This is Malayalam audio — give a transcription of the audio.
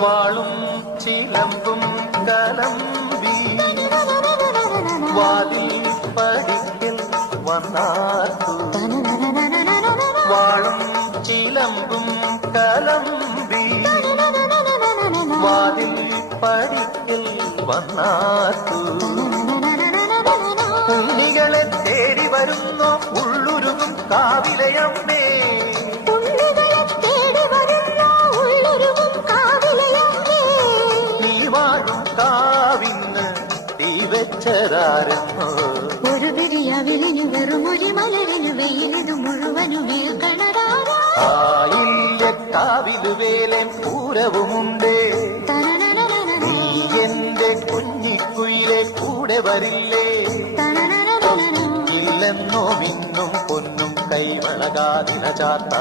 വാളും ചിലമ്പും കലമ്പി വാതിൽ പടിക്കൽ വന്നാർത്തു വാളും ചിലമ്പും കലമ്പി വാതിൽ പടിക്കൽ വന്നാർത്തു ഉണ്ണികളെ തേടി വരുന്നു ഉള്ളുരുന്നും കാവിലയമ്മേ നീ വാഴും കാവിന്ന് തീ വെച്ചതാരെന്നോ ഒരു പെരിയവിലിനു വെറുമൊരു മലരിനു വെയിലത് മുഴുവനും കാവിലു വേലൻ പൂരവുമുണ്ടേ നീ എന്റെ കുഞ്ഞിക്കുയിലെ കൂടെ വരില്ലേ ഇല്ലെന്നോ മിന്നും പൊന്നും കൈവളകാതിന ചാത്ത